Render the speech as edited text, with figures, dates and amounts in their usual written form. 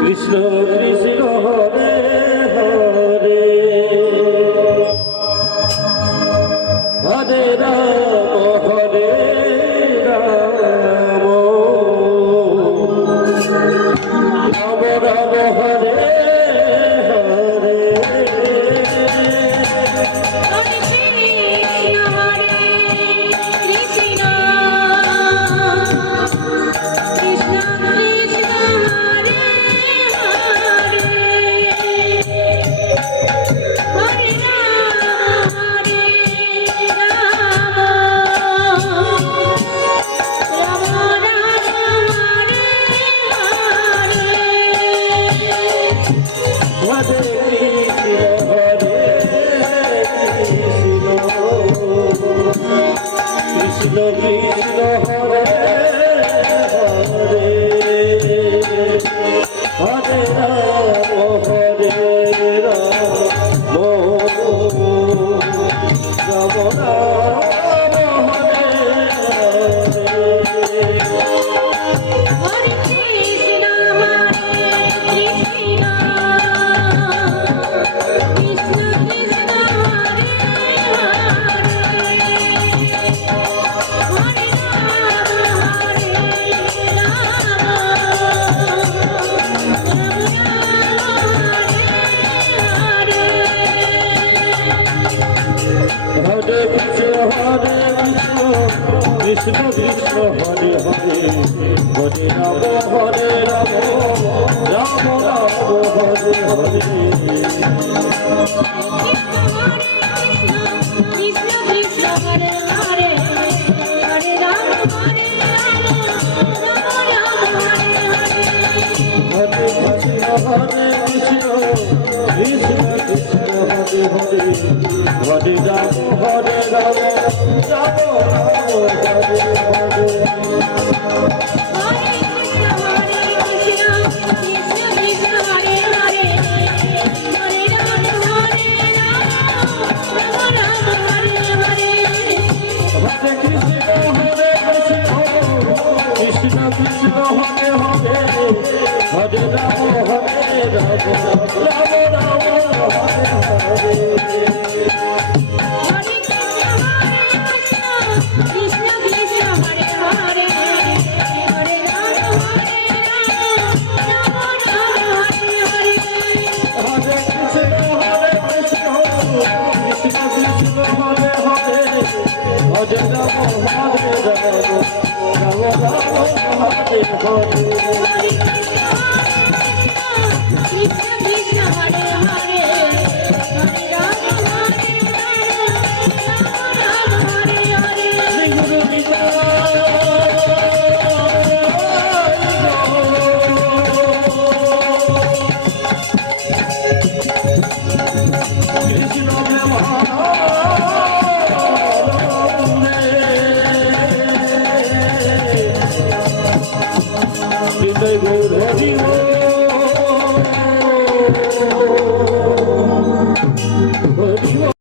Krishna Krishna Hare Hare Hare Ram Hare Ram Ram Ram Hare Hare Krishna Krishna Hare Hare Hare Ram Hare Ram Ram Ram Hare Krishna Krishna Hare Hare Hare Ram Hare Ram Ram Ram Hare Hare Krishna Krishna Hare Hare Hare Ram Hare Ram Ram Ram Hare Hare Hare Krishna Krishna Krishna Hare Hare Hare Ram Hare Ram Ram Ram Hare Hare Krishna Krishna Hare Hare Hare Ram Hare Ram Ram Ram Hare Hare Hare Ram Hare Ram Ram Ram Hare Hare Krishna